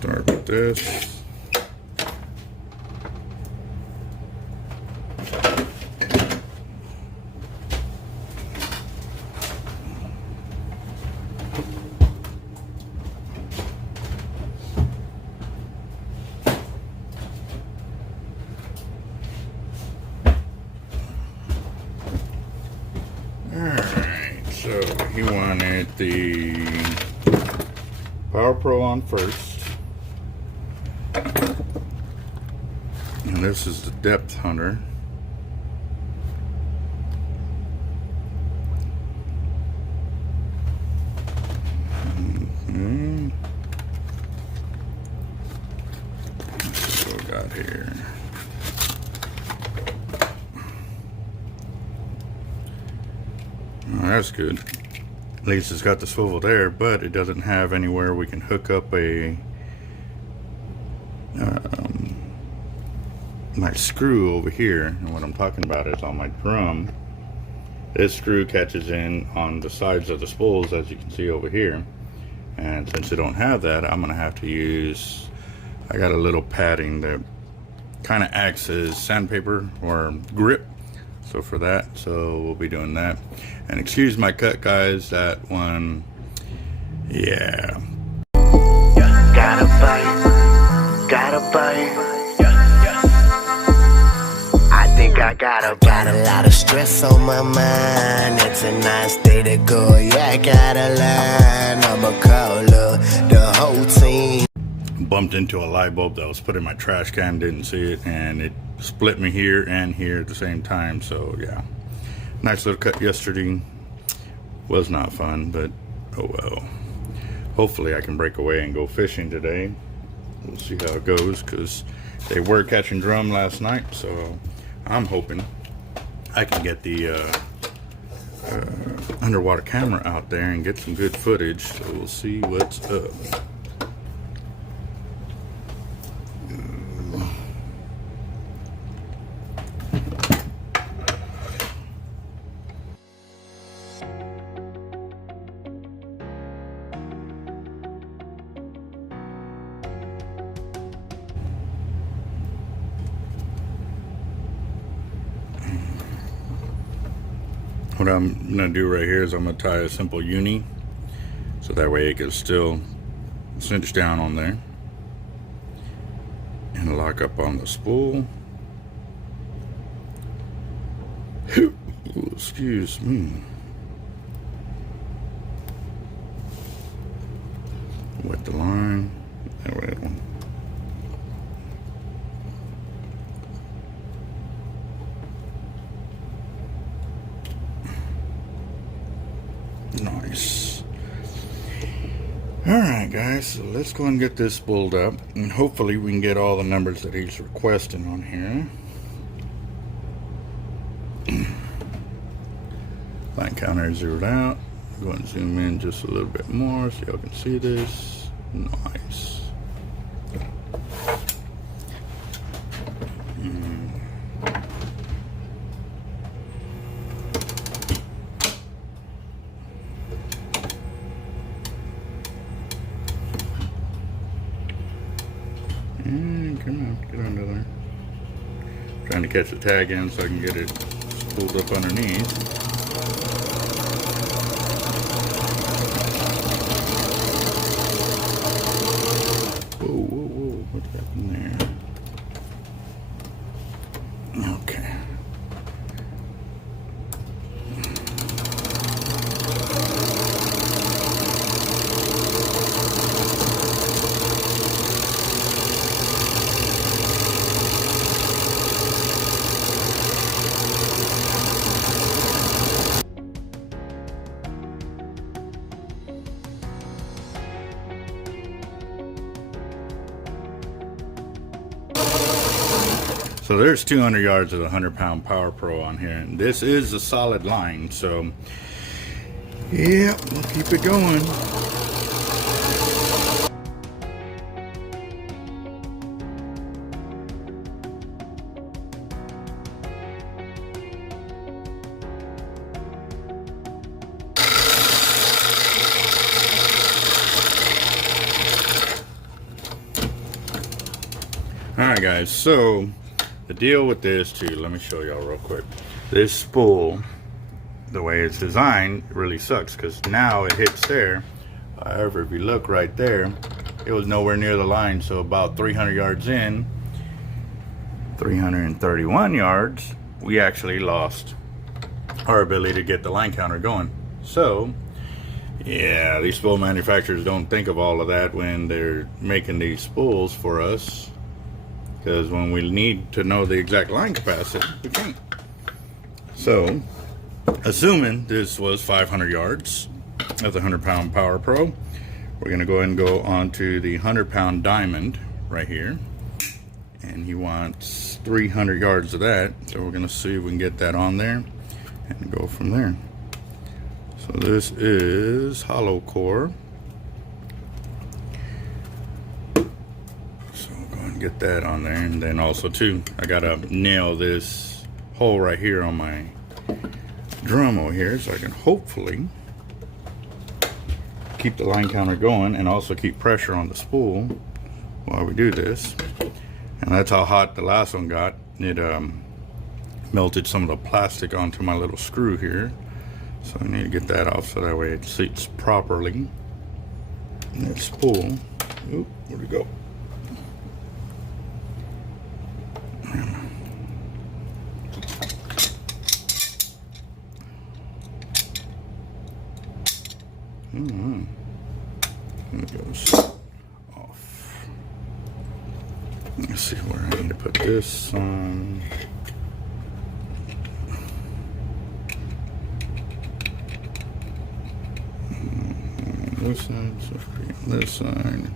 Start with this. Alright, so he wanted the Power Pro on first. And this is the Depth Hunter. Let's see what we got here. Oh, that's good. At least it's got the swivel there, but it doesn't have anywhere we can hook up a my screw over here. And what I'm talking about is on my drum, this screw catches in on the sides of the spools, as you can see over here. And since I don't have that, I'm gonna have to use, I got a little padding that kind of acts as sandpaper or grip. So for that, so we'll be doing that. And excuse my cut, guys, that one, yeah. Gotta bite. I think I got a lot of stress on my mind. It's a nice day to go, yeah, I gotta line. I'ma call up the whole team. Bumped into a light bulb that was put in my trash can, didn't see it, and it split me here and here at the same time. So yeah, nice little cut yesterday. Was not fun, but oh well. Hopefully I can break away and go fishing today. We'll see how it goes, because they were catching drum last night, so I'm hoping I can get the underwater camera out there and get some good footage. So we'll see what's up. What I'm gonna do right here is I'm gonna tie a simple uni, so that way it can still cinch down on there and lock up on the spool. Ooh, excuse me. Wet the line. That way it won't. Nice. Alright guys, so let's go and get this spooled up, and hopefully we can get all the numbers that he's requesting on here. Line counter zeroed out. Go and zoom in just a little bit more so y'all can see this. Nice. Come on, get under there. Trying to catch the tag in so I can get it spooled up underneath. Whoa, whoa, whoa, what's happening there? Okay. So there's 200 yards of the 100-pound Power Pro on here, and this is a solid line, so yeah, we'll keep it going. Alright guys, so the deal with this too, let me show y'all real quick. This spool, the way it's designed, really sucks because now it hits there. However, if you look right there, it was nowhere near the line. So about 300 yards in, 331 yards, we actually lost our ability to get the line counter going. So yeah, these spool manufacturers don't think of all of that when they're making these spools for us, because when we need to know the exact line capacity, we can't. So assuming this was 500 yards of the 100-pound Power Pro, we're going to go ahead and go on to the 100-pound Diamond right here, and he wants 300 yards of that, so we're going to see if we can get that on there and go from there. So this is hollow core, so we'll go ahead and get that on there. And then also too, I gotta nail this hole right here on my drum over here, so I can hopefully keep the line counter going and also keep pressure on the spool while we do this. And that's how hot the last one got. It melted some of the plastic onto my little screw here, so I need to get that off so that way it seats properly. And that spool, oop, where'd it go? It goes off. Let's see where I need to put this on. This side, so on this side.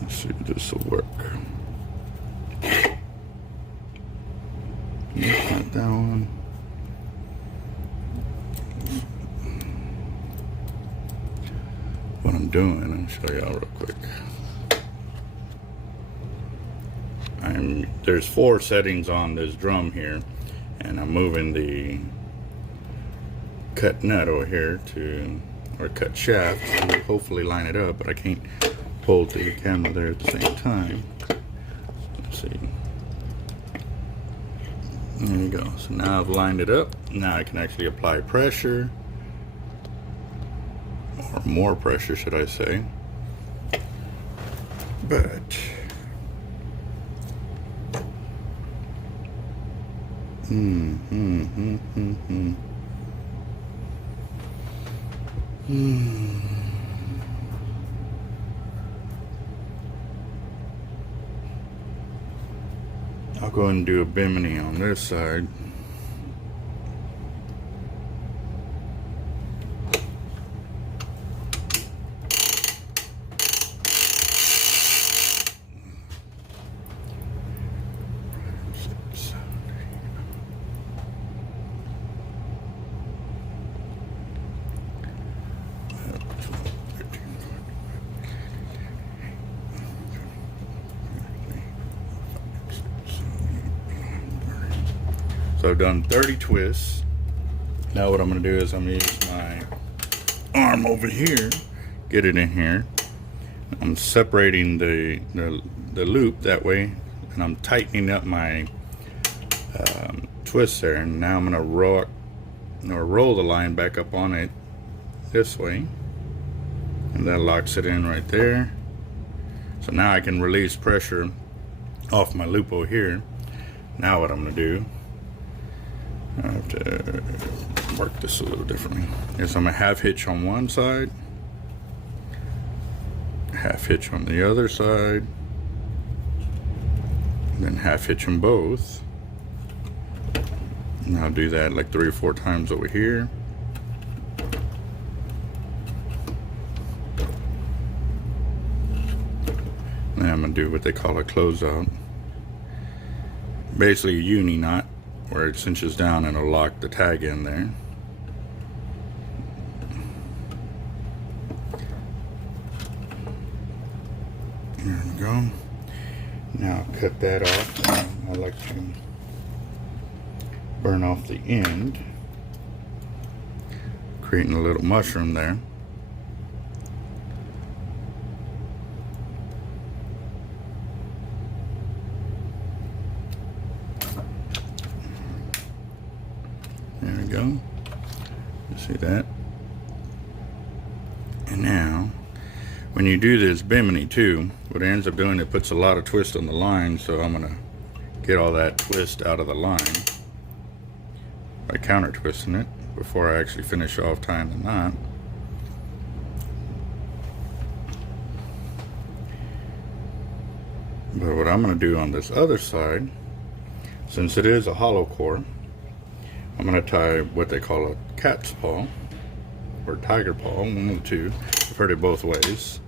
Let's see if this will work. Not that one. What I'm doing, I'll show y'all real quick. There's 4 settings on this drum here, and I'm moving the cut nut over here to, or cut shaft, to hopefully line it up, but I can't hold the camera there at the same time. Let's see. There you go. So now I've lined it up. Now I can actually apply pressure, or more pressure should I say. But I'll go ahead and do a bimini on this side. So I've done 30 twists. Now what I'm going to do is I'm going to use my arm over here, get it in here. I'm separating the loop that way, and I'm tightening up my twist there. And now I'm going to roll the line back up on it this way, and that locks it in right there. So now I can release pressure off my loop over here. Now what I'm going to do, I have to work this a little differently. Is I'm a half hitch on one side, half hitch on the other side, and then half hitch them both. And I'll do that like 3 or 4 times over here. And then I'm gonna do what they call a closeout. Basically a uni knot, where it cinches down and it'll lock the tag in there. There we go. Now cut that off. I like to burn off the end, creating a little mushroom there. There we go. You see that? And now, when you do this bimini too, what it ends up doing, it puts a lot of twist on the line, so I'm gonna get all that twist out of the line by counter twisting it before I actually finish off tying the knot. But what I'm gonna do on this other side, since it is a hollow core, I'm going to tie what they call a cat's paw or tiger paw, one of the two. I've heard it both ways.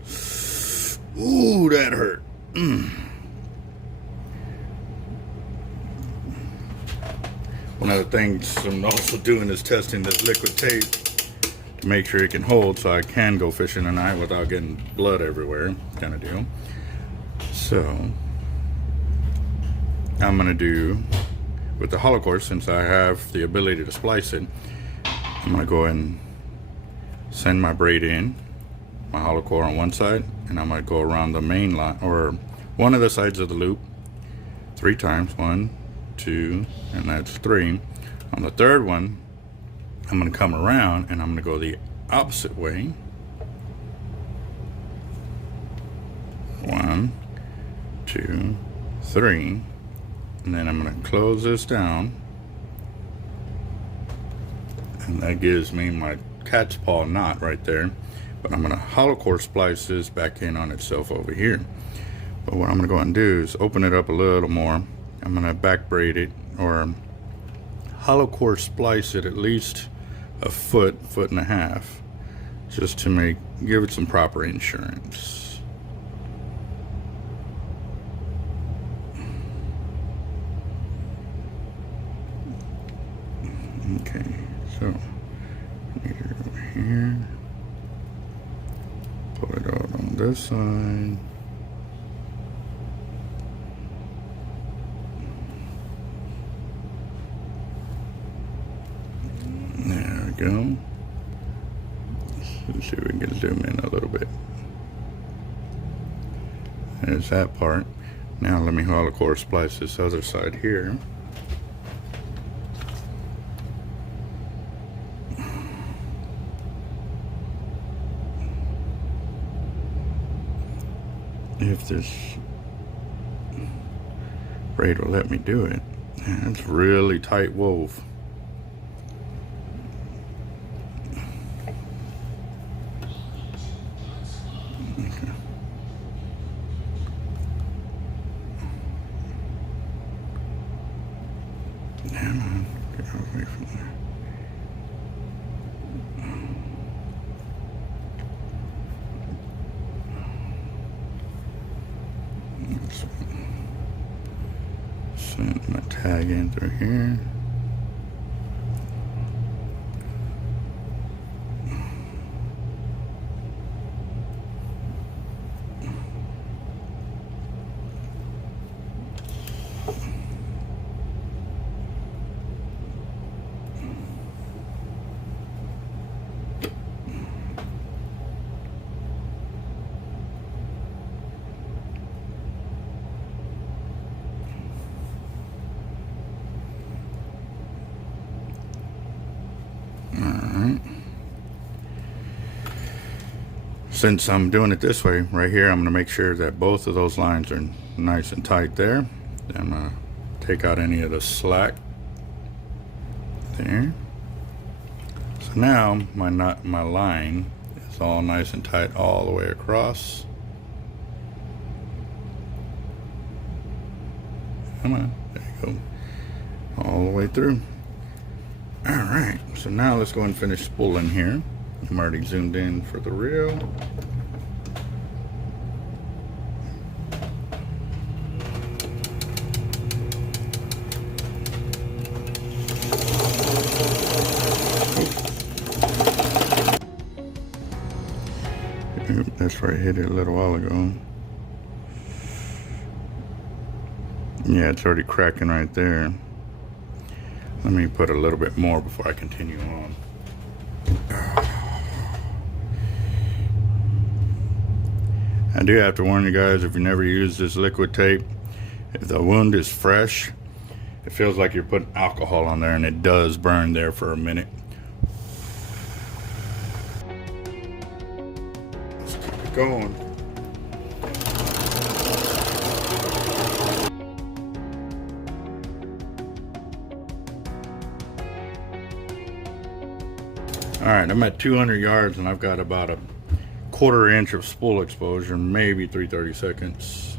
Ooh, that hurt. One of the things I'm also doing is testing this liquid tape to make sure it can hold so I can go fishing tonight without getting blood everywhere, kind of deal. So I'm going to do, with the hollow core, since I have the ability to splice it, I'm going to go ahead and send my braid in, my hollow core on one side, and I'm going to go around the main line, or one of the sides of the loop, 3 times. 1, 2, and that's 3. On the third one, I'm going to come around and I'm going to go the opposite way. 1, 2, 3. And then I'm going to close this down, and that gives me my cat's paw knot right there. But I'm going to hollow core splice this back in on itself over here. But what I'm going to go ahead and do is open it up a little more. I'm going to back braid it, or hollow core splice it at least a foot, 1.5 feet, just to give it some proper insurance. Okay, so get it over here, pull it out on this side, there we go. Let's see if we can zoom in a little bit. There's that part. Now let me hollow core splice this other side here. If this braid will let me do it. Man, it's really tight wove. Okay. Come on, get away from there. Send my tag in through here. Since I'm doing it this way, right here, I'm going to make sure that both of those lines are nice and tight there. Then I'm going to take out any of the slack there. So now my line is all nice and tight all the way across. Come on, there you go, all the way through. All right, so now let's go and finish spooling here. I'm already zoomed in for the reel. That's where I hit it a little while ago. Yeah, it's already cracking right there. Let me put a little bit more before I continue on. I do have to warn you guys, if you never used this liquid tape, if the wound is fresh, it feels like you're putting alcohol on there, and it does burn there for a minute. Let's keep it going. Alright, I'm at 200 yards and I've got about a 1/4 inch of spool exposure, maybe 3/30 seconds.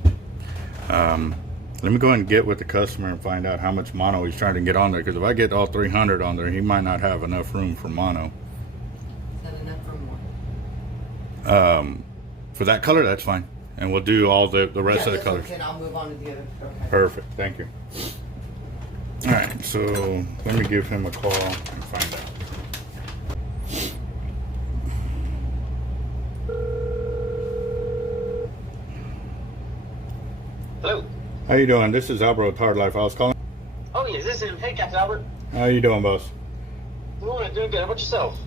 Let me go ahead and get with the customer and find out how much mono he's trying to get on there, because if I get all 300 on there, he might not have enough room for mono. Is that enough for more? For that color, that's fine. And we'll do all the rest of the colors. Okay, I'll move on to the other. Okay. Perfect, thank you. Alright, so let me give him a call and find out. Hello. How you doing? This is Alberto Hard Life. I was calling. Oh, yeah, this is hey, Captain Albert. How you doing, boss? Doing good. How about yourself?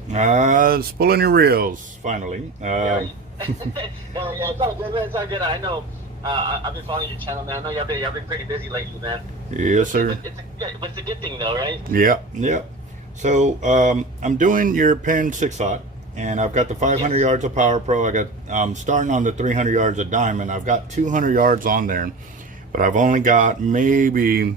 Spooling your reels, finally. Yeah, it's all good, man. It's all good. I know. I've been following your channel, man. I know y'all been pretty busy lately, man. Yes, sir. It's a good thing, though, right? Yeah. So I'm doing your Penn 6/0, and I've got the 500 yards of Power Pro. I'm starting on the 300 yards of Diamond. I've got 200 yards on there, but I've only got maybe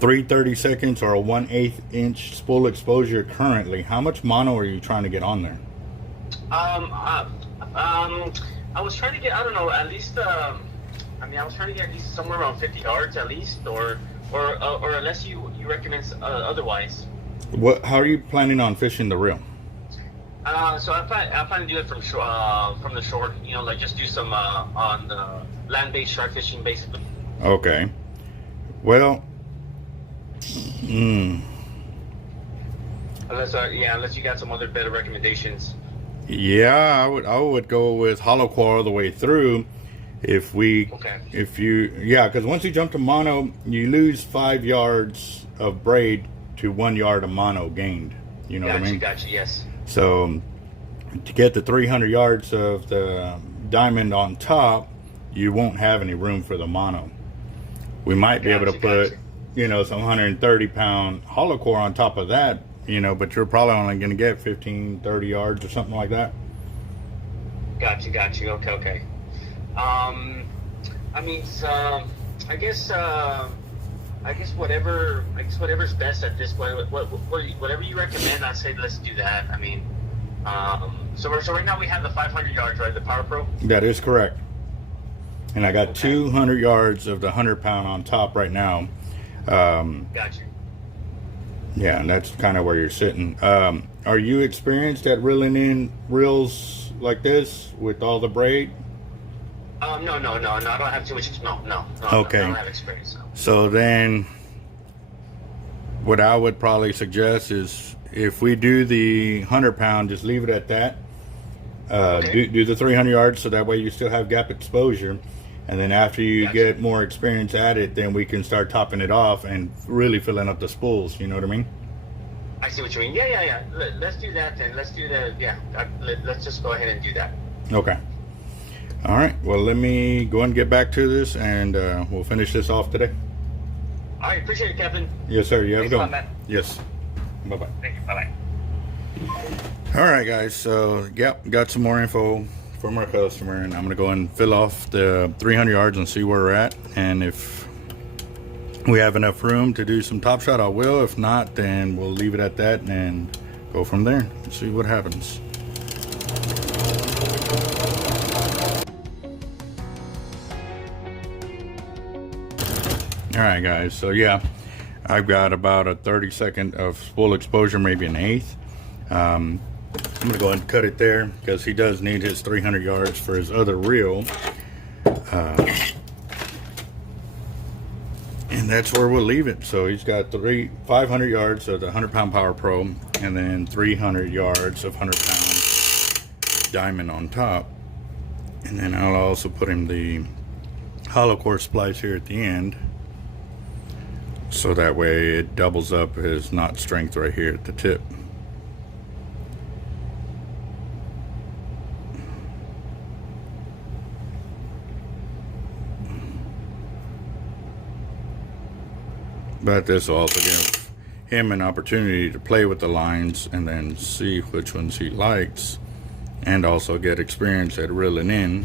3/30 seconds or a 1/8 inch spool exposure currently. How much mono are you trying to get on there? I was trying to get, I don't know, at least, I was trying to get at least somewhere around 50 yards at least, or unless you recommend otherwise. How are you planning on fishing the reel? So I plan to do it from the shore, like just do some on land-based shark fishing, basically. Okay. Well, unless you got some other better recommendations. yeah, I would go with hollow core all the way through. Because once you jump to mono, you lose 5 yards of braid to 1 yard of mono gained. You know what I mean? Gotcha, yes. So to get the 300 yards of the Diamond on top, you won't have any room for the mono. We might be able to put, some 130-pound hollow core on top of that, but you're probably only going to get 15, 30 yards or something like that. Gotcha. Okay. I guess whatever's best at this point. Whatever you recommend, I say let's do that. So right now we have the 500 yards, right? The Power Pro. That is correct. And I got 200 yards of the 100-pound on top right now. Gotcha. Yeah, and that's kind of where you're sitting. Are you experienced at reeling in reels like this with all the braid? No. I don't have too much. No. Okay. I don't have experience. No. So then, what I would probably suggest is if we do the 100-pound, just leave it at that. Do the 300 yards, so that way you still have gap exposure. And then after you get more experience at it, then we can start topping it off and really filling up the spools. You know what I mean? I see what you mean. Yeah. Let's do that then. Let's do that. Yeah. Let's just go ahead and do that. Okay. All right. Well, let me go and get back to this, and we'll finish this off today. All right. Appreciate it, Captain. Yes, sir. You have a good one. Matt. Yes. Bye-bye. Thank you. Bye-bye. All right, guys. So, got some more info from our customer, and I'm going to go and fill off the 300 yards and see where we're at. And if we have enough room to do some top shot, I will. If not, then we'll leave it at that and go from there and see what happens. All right, guys. So I've got about a 30-second of spool exposure, maybe an eighth. I'm gonna go ahead and cut it there because he does need his 300 yards for his other reel, and that's where we'll leave it. So he's got 500 yards of the 100-pound Power Pro, and then 300 yards of 100-pound Diamond on top. And then I'll also put him the hollow core splice here at the end. so that way it doubles up his knot strength right here at the tip. But this will also give him an opportunity to play with the lines and then see which ones he likes, and also get experience at reeling in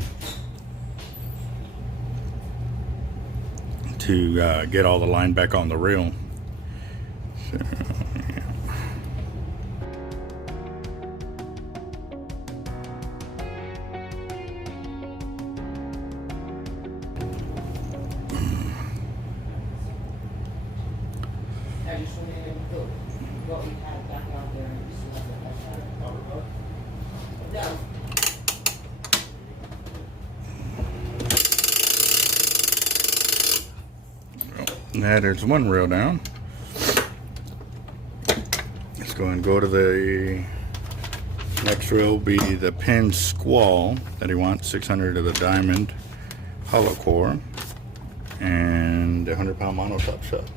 to get all the line back on the reel. So, yeah. I just went in and put what we had back out there and see what I had. No. Now there's one reel down. Let's go and go to the next reel. Be the Penn Squall that he wants, 600 of the Diamond hollow core, and a 100-pound mono top shot.